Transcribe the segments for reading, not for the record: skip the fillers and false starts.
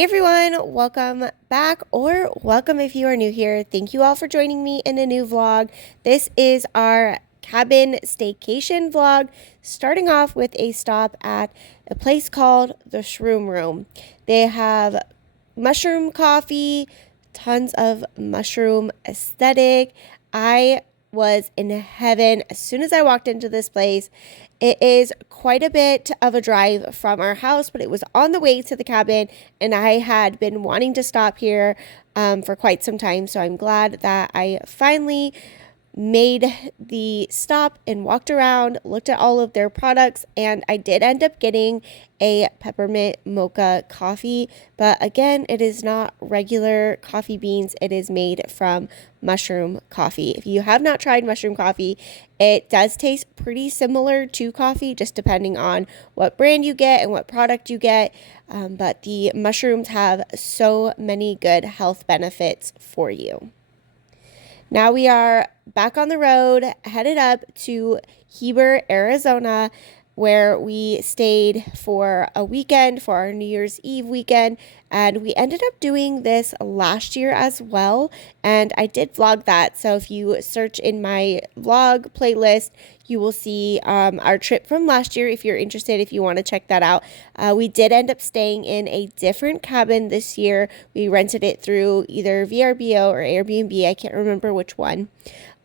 Hey everyone, welcome back, or welcome if you are new here. Thank you all for joining me in a new vlog. This is our cabin staycation vlog, starting off with a stop at a place called the Shroom Room. They have mushroom coffee, tons of mushroom aesthetic. I was in heaven as soon as I walked into this place. It is quite a bit of a drive from our house, but it was on the way to the cabin, and I had been wanting to stop here for quite some time. So I'm glad that I finally made the stop and walked around, looked at all of their products, and I did end up getting a peppermint mocha coffee. But again, it is not regular coffee beans. It is made from mushroom coffee. If you have not tried mushroom coffee, it does taste pretty similar to coffee, just depending on what brand you get and what product you get. But the mushrooms have so many good health benefits for you. Now we are back on the road, headed up to Heber, Arizona, where we stayed for a weekend, for our New Year's Eve weekend, and we ended up doing this last year as well, and I did vlog that. So if you search in my vlog playlist, you will see our trip from last year if you're interested, if you want to check that out. We did end up staying in a different cabin this year. We rented it through either VRBO or Airbnb. I can't remember which one.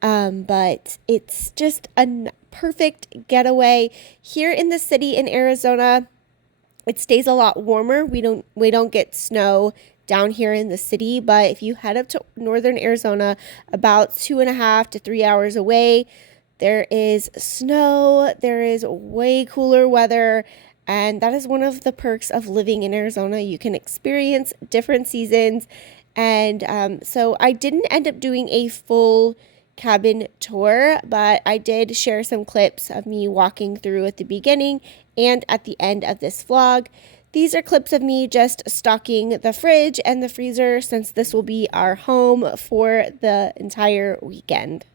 But it's just a perfect getaway here in the city in Arizona. It stays a lot warmer. We don't get snow down here in the city, but if you head up to northern Arizona, about 2.5 to 3 hours away, there is snow. There is way cooler weather, and that is one of the perks of living in Arizona. You can experience different seasons, and so I didn't end up doing a full cabin tour, but I did share some clips of me walking through at the beginning and at the end of this vlog. These are clips of me just stocking the fridge and the freezer, since this will be our home for the entire weekend.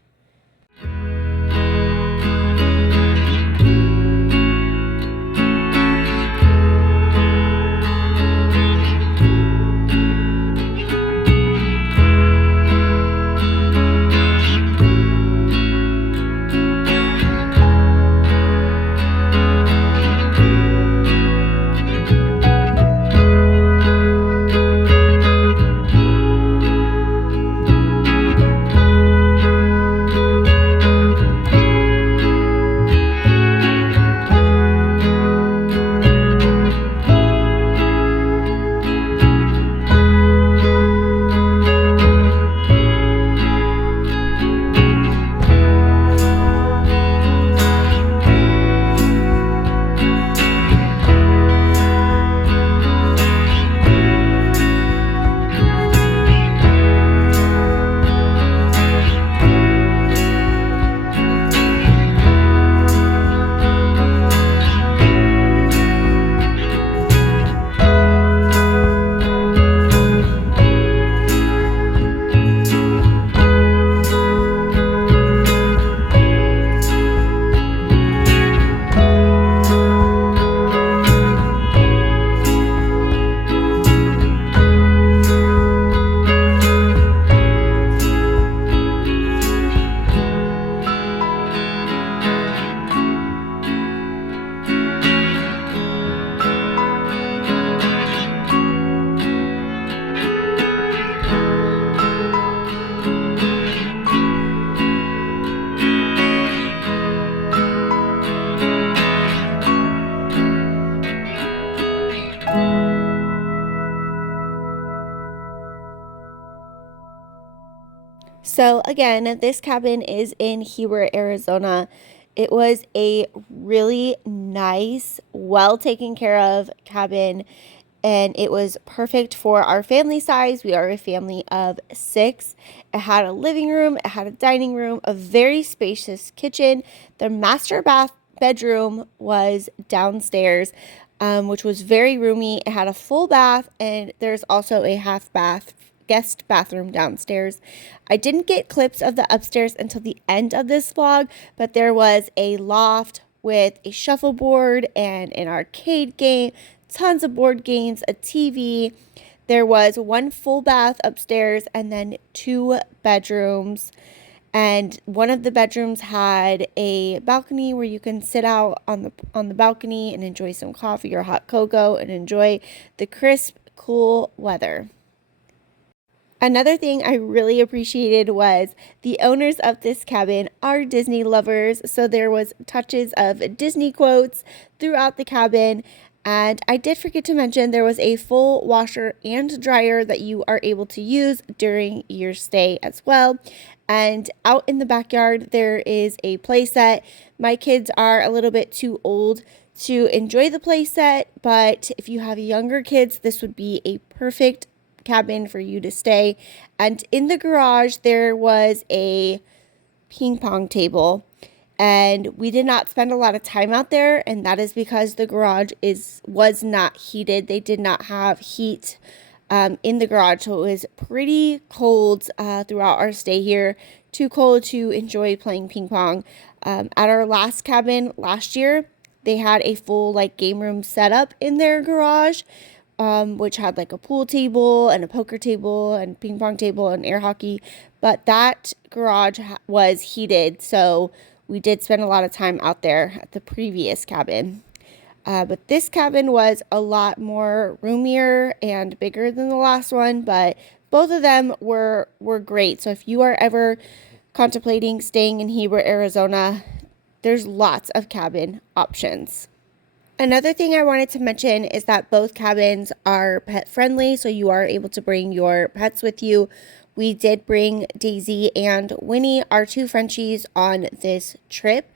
So again, this cabin is in Heber, Arizona. It was a really nice, well taken care of cabin, and it was perfect for our family size. We are a family of 6. It had a living room, it had a dining room, a very spacious kitchen. The master bedroom was downstairs, which was very roomy. It had a full bath, and there's also a half bath guest bathroom downstairs. I didn't get clips of the upstairs until the end of this vlog, but there was a loft with a shuffleboard and an arcade game, tons of board games, a TV. There was one full bath upstairs and then 2 bedrooms. And one of the bedrooms had a balcony where you can sit out on the balcony and enjoy some coffee or hot cocoa and enjoy the crisp, cool weather. Another thing I really appreciated was the owners of this cabin are Disney lovers, so there was touches of Disney quotes throughout the cabin. And I did forget to mention there was a full washer and dryer that you are able to use during your stay as well. And out in the backyard, there is a play set. My kids are a little bit too old to enjoy the play set, but if you have younger kids, this would be a perfect cabin for you to stay. And in the garage, there was a ping pong table. And we did not spend a lot of time out there, and that is because the garage was not heated. They did not have heat in the garage, so it was pretty cold throughout our stay here. Too cold to enjoy playing ping pong. At our last cabin last year, they had a full game room setup in their garage, which had a pool table and a poker table and ping pong table and air hockey. But that garage was heated, so we did spend a lot of time out there at the previous cabin. But this cabin was a lot more roomier and bigger than the last one, but both of them were great. So if you are ever contemplating staying in Heber, Arizona, there's lots of cabin options. Another thing I wanted to mention is that both cabins are pet friendly, so you are able to bring your pets with you. We did bring Daisy and Winnie, our 2 Frenchies, on this trip.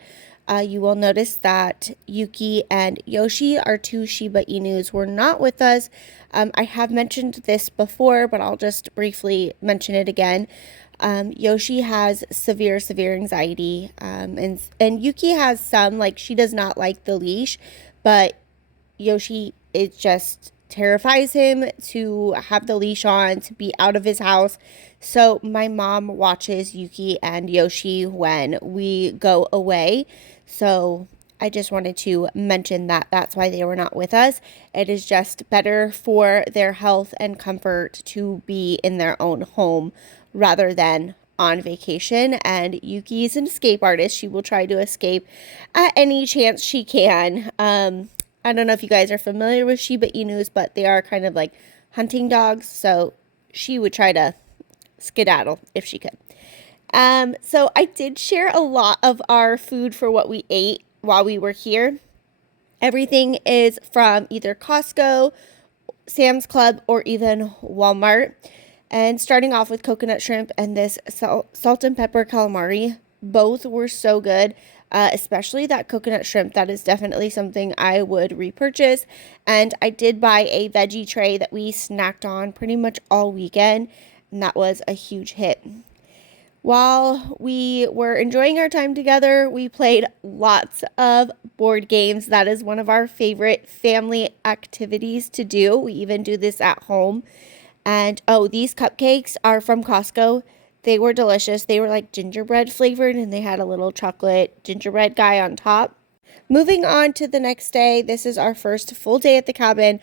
You will notice that Yuki and Yoshi, our 2 Shiba Inus, were not with us. I have mentioned this before, but I'll just briefly mention it again. Yoshi has severe anxiety, and Yuki has some, she does not like the leash, but Yoshi, it just terrifies him to have the leash on, to be out of his house. So my mom watches Yuki and Yoshi when we go away. So I just wanted to mention that that's why they were not with us. It is just better for their health and comfort to be in their own home rather than on vacation. And Yuki is an escape artist. She will try to escape at any chance she can. I don't know if you guys are familiar with Shiba Inus, but they are kind of like hunting dogs. So she would try to skedaddle if she could. So I did share a lot of our food for what we ate while we were here. Everything is from either Costco, Sam's Club, or even Walmart. And starting off with coconut shrimp and this salt and pepper calamari, both were so good. Especially that coconut shrimp. That is definitely something I would repurchase. And I did buy a veggie tray that we snacked on pretty much all weekend, and that was a huge hit. While we were enjoying our time together, we played lots of board games. That is one of our favorite family activities to do. We even do this at home. And these cupcakes are from Costco. They were delicious. They were like gingerbread flavored, and they had a little chocolate gingerbread guy on top. Moving on to the next day, this is our first full day at the cabin.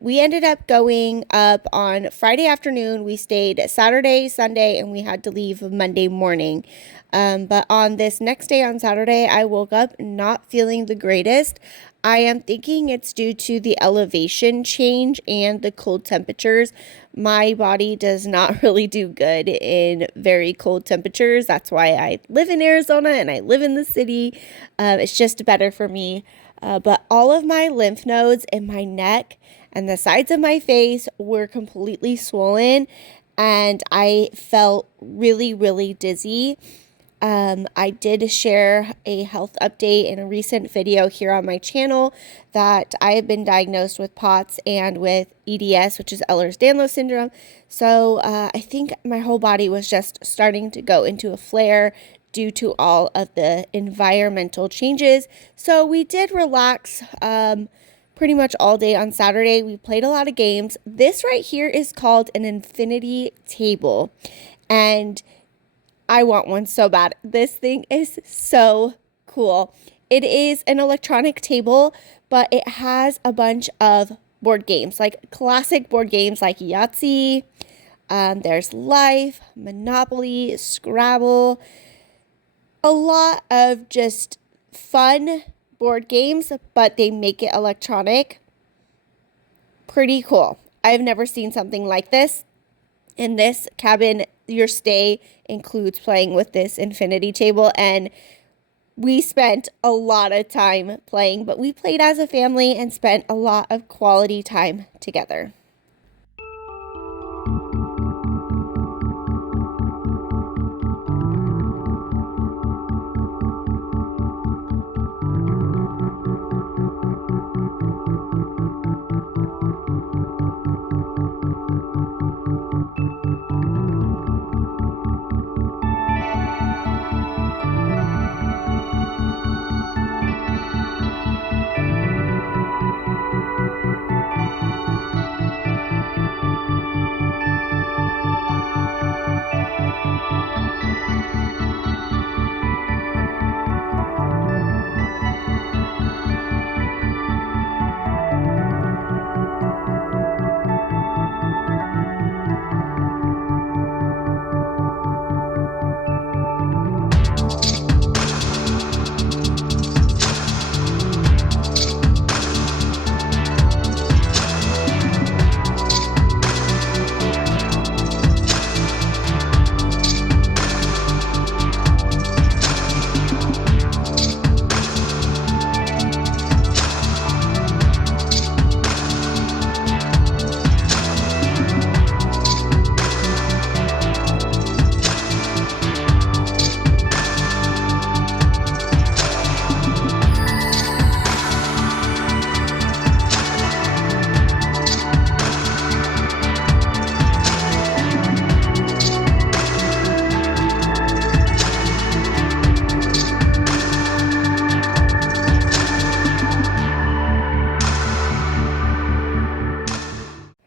We ended up going up on Friday afternoon. We stayed Saturday, Sunday, and we had to leave Monday morning. But on this next day on Saturday, I woke up not feeling the greatest. I am thinking it's due to the elevation change and the cold temperatures. My body does not really do good in very cold temperatures. That's why I live in Arizona and I live in the city. It's just better for me. But all of my lymph nodes in my neck and the sides of my face were completely swollen, and I felt really dizzy. I did share a health update in a recent video here on my channel that I have been diagnosed with POTS and with EDS, which is Ehlers-Danlos syndrome. So I think my whole body was just starting to go into a flare due to all of the environmental changes. So we did relax pretty much all day on Saturday. We played a lot of games. This right here is called an infinity table, and I want one so bad. This thing is so cool. It is an electronic table, but it has a bunch of board games, like classic board games like Yahtzee. There's Life, Monopoly, Scrabble, a lot of just fun board games, but they make it electronic. Pretty cool. I've never seen something like this. In this cabin, your stay includes playing with this infinity table, and we spent a lot of time playing, but we played as a family and spent a lot of quality time together.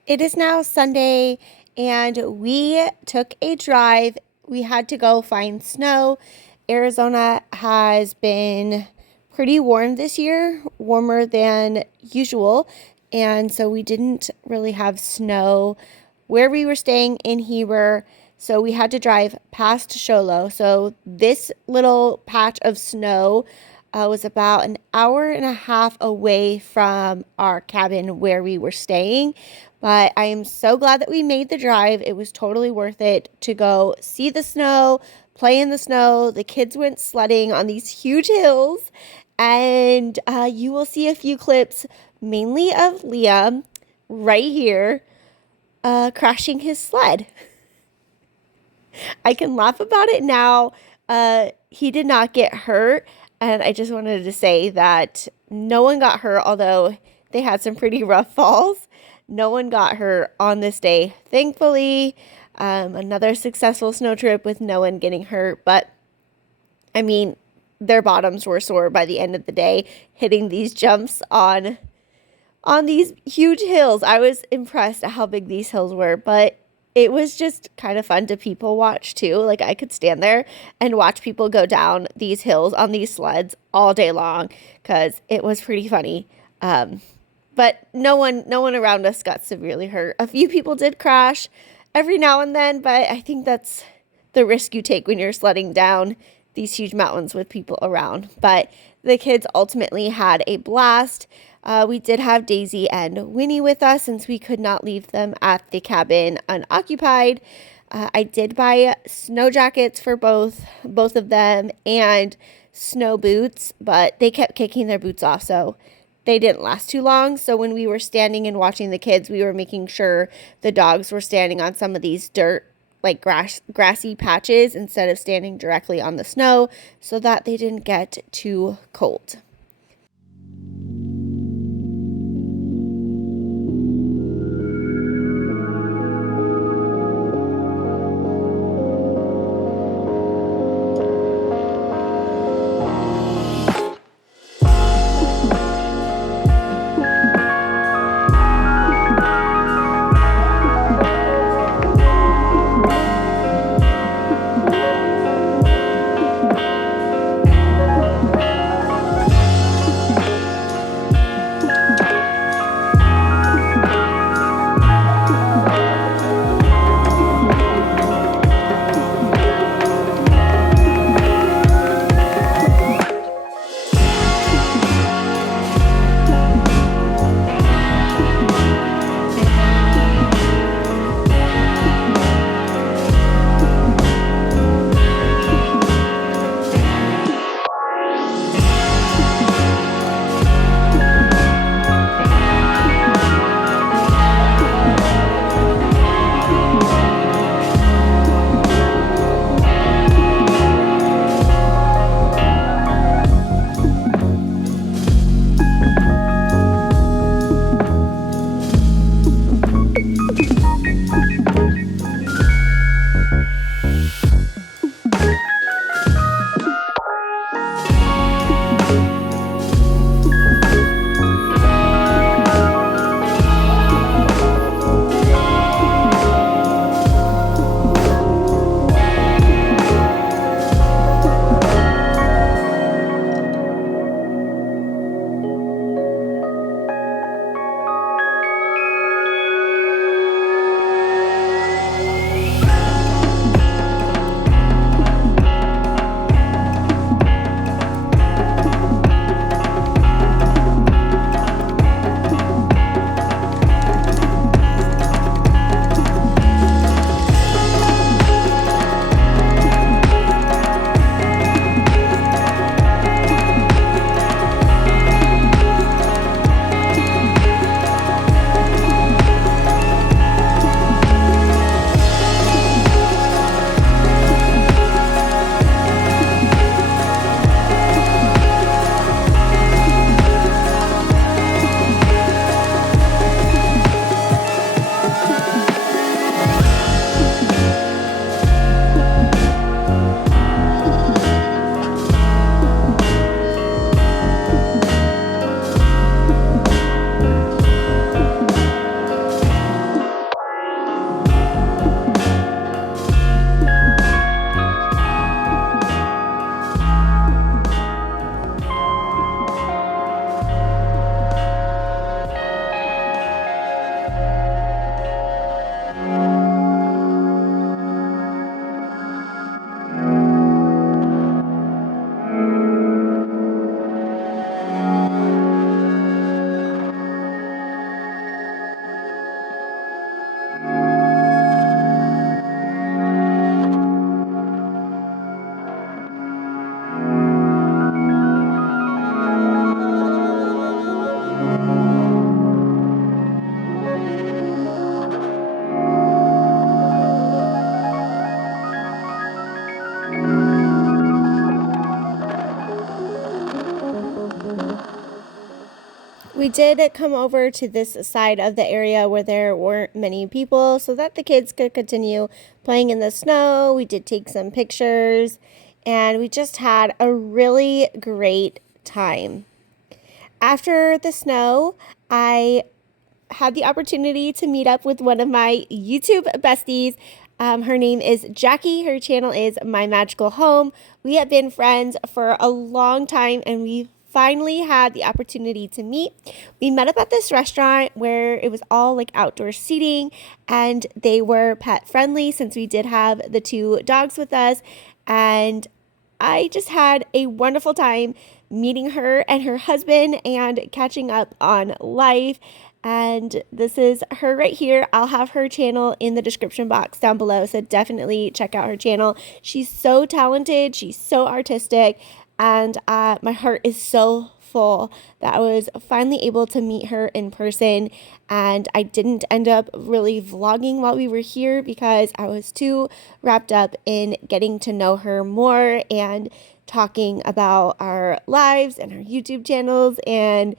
It is now Sunday, and we took a drive. We had to go find snow. Arizona has been pretty warm this year, warmer than usual, and so we didn't really have snow where we were staying in Heber. So we had to drive past Show Low. So this little patch of snow was about an hour and a half away from our cabin where we were staying. But I am so glad that we made the drive. It was totally worth it to go see the snow, play in the snow. The kids went sledding on these huge hills. And you will see a few clips, mainly of Liam right here crashing his sled. I can laugh about it now. He did not get hurt. And I just wanted to say that no one got hurt, although they had some pretty rough falls. No one got hurt on this day, thankfully. Another successful snow trip with no one getting hurt. But, I mean, their bottoms were sore by the end of the day, hitting these jumps on these huge hills. I was impressed at how big these hills were, but it was just kind of fun to people watch too. Like, I could stand there and watch people go down these hills on these sleds all day long because it was pretty funny. But no one around us got severely hurt. A few people did crash every now and then, but I think that's the risk you take when you're sledding down these huge mountains with people around. But the kids ultimately had a blast. We did have Daisy and Winnie with us since we could not leave them at the cabin unoccupied. I did buy snow jackets for both of them and snow boots, but they kept kicking their boots off, so they didn't last too long. So when we were standing and watching the kids, we were making sure the dogs were standing on some of these dirt, like grassy patches instead of standing directly on the snow so that they didn't get too cold. we did come over to this side of the area where there weren't many people so that the kids could continue playing in the snow. We did take some pictures, and we just had a really great time. After the snow, I had the opportunity to meet up with one of my YouTube besties. Her name is Jackie. Her channel is My Magical Home. We have been friends for a long time, and we finally had the opportunity to meet. We met up at this restaurant where it was all like outdoor seating, and they were pet friendly since we did have the 2 dogs with us. And I just had a wonderful time meeting her and her husband and catching up on life. And this is her right here. I'll have her channel in the description box down below, so definitely check out her channel. She's so talented. She's so artistic. And my heart is so full that I was finally able to meet her in person. And I didn't end up really vlogging while we were here because I was too wrapped up in getting to know her more and talking about our lives and our YouTube channels. And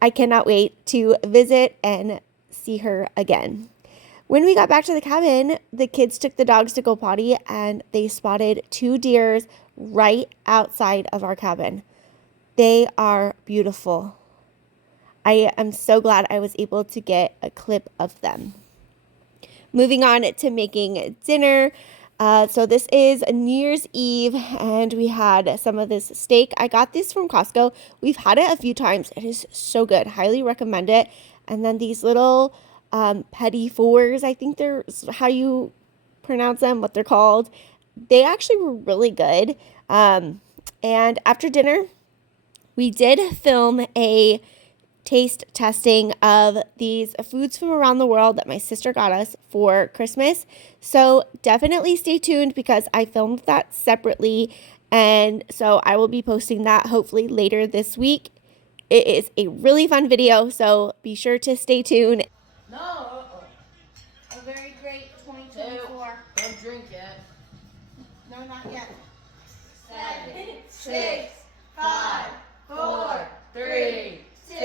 I cannot wait to visit and see her again. When we got back to the cabin, the kids took the dogs to go potty, and they spotted 2 deers right outside of our cabin. They are beautiful. I am so glad I was able to get a clip of them. Moving on to making dinner. So this is New Year's Eve, and we had some of this steak. I got this from Costco. We've had it a few times. It is so good. Highly recommend it. And then these little petit fours, I think they're how you pronounce them, what they're called. They actually were really good. And after dinner, we did film a taste testing of these foods from around the world that my sister got us for Christmas. So definitely stay tuned because I filmed that separately. And so I will be posting that hopefully later this week. It is a really fun video, so be sure to stay tuned. No. A very great 2024. Don't drink yet. No, not yet. 7, 6, 5, 4, 3, 2,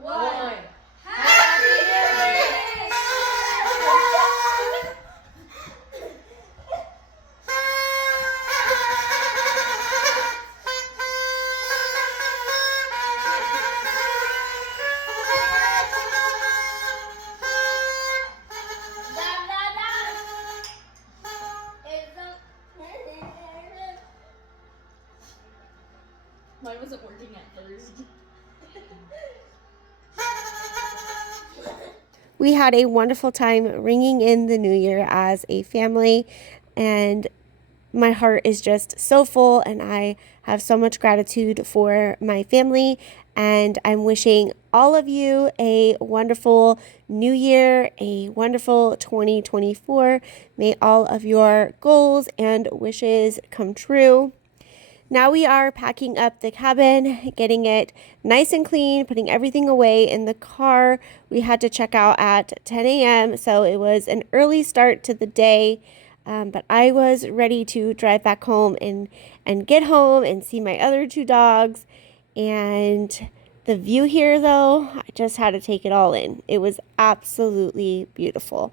1. Happy New Year! Mine wasn't working at first. We had a wonderful time ringing in the new year as a family, and my heart is just so full, and I have so much gratitude for my family, and I'm wishing all of you a wonderful new year, a wonderful 2024. May all of your goals and wishes come true. Now we are packing up the cabin, getting it nice and clean, putting everything away in the car. We had to check out at 10 a.m., so it was an early start to the day. But I was ready to drive back home and get home and see my other 2 dogs. And the view here, though, I just had to take it all in. It was absolutely beautiful.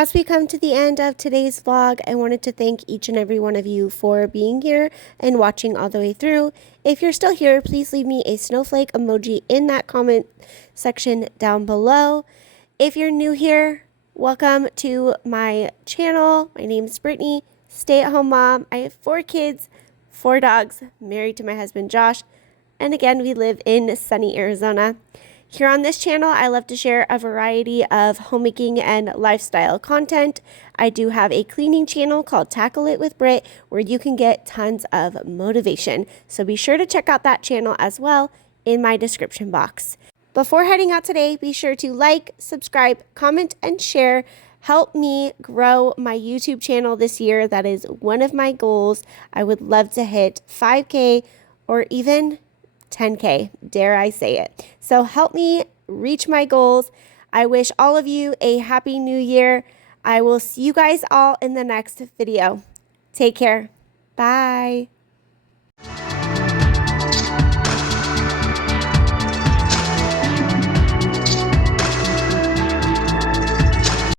As we come to the end of today's vlog, I wanted to thank each and every one of you for being here and watching all the way through. If you're still here, please leave me a snowflake emoji in that comment section down below. If you're new here, welcome to my channel. My name is Brittany, stay-at-home mom. I have 4 kids, 4 dogs, married to my husband Josh, and again, we live in sunny Arizona. Here on this channel, I love to share a variety of homemaking and lifestyle content. I do have a cleaning channel called Tackle It with Britt, where you can get tons of motivation. So be sure to check out that channel as well in my description box. Before heading out today, be sure to like, subscribe, comment, and share. Help me grow my YouTube channel this year. That is one of my goals. I would love to hit 5K or even 10K, dare I say it. So help me reach my goals. I wish all of you a happy new year. I will see you guys all in the next video. Take care. Bye.